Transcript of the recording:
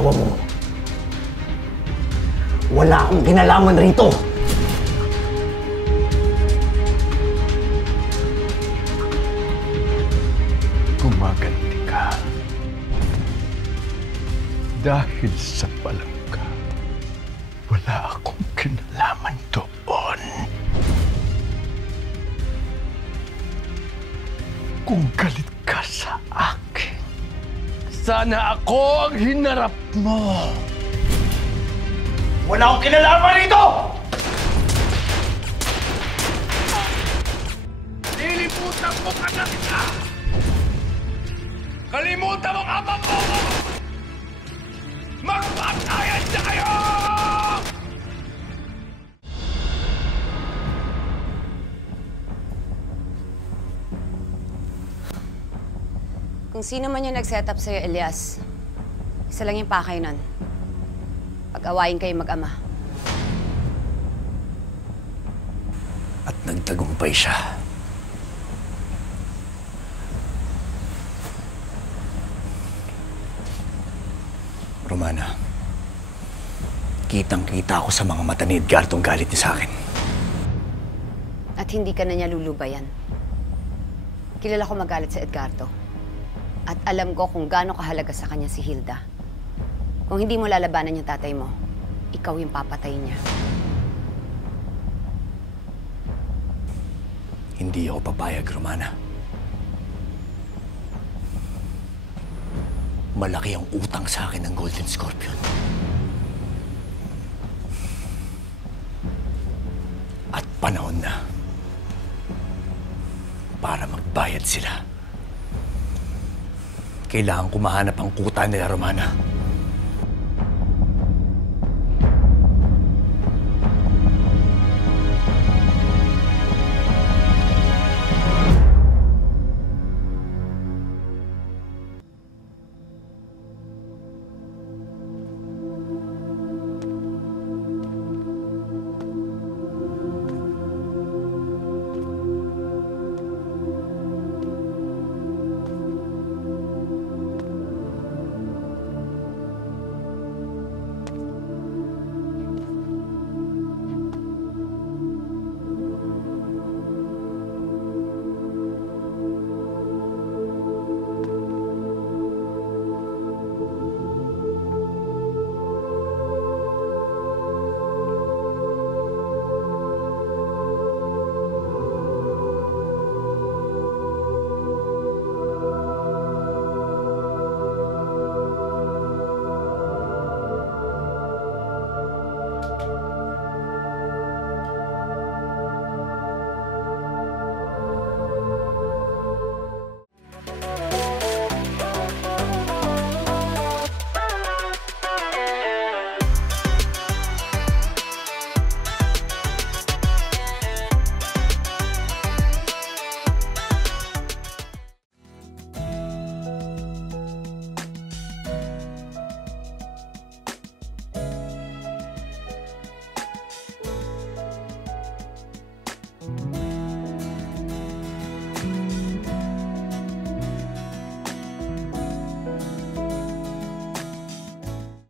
asawa mo. Wala akong kinalaman rito! Gumaganti ka. Dahil sa palangka, wala akong kinalaman doon. Kung galit ka sa akin, sana ako ang hinarap mo. Wala akong kinalaman rito! Lilimutan mo ka na kita! Kalimutan mo ang ama mo! Magpatayan na kayo! Kung sino man yung nag-set up sa'yo, Elias, isa lang yung pakay nun. Pag-awayin kayo mag-ama. At nagtagumpay siya. Romana, kitang-kita ako sa mga mata ni Edgardo ang galit niya sa akin. At hindi ka na niya lulubayan. Kilala ko magalit sa Edgardo. At alam ko kung gaano kahalaga sa kanya si Hilda. Kung hindi mo lalabanan yung tatay mo, ikaw yung papatay niya. Hindi ako papayag, Romana. Malaki ang utang sa akin ng Golden Scorpion. At panahon na para magbayad sila. Kailangan ko mahanap ang kuta nila, Romana.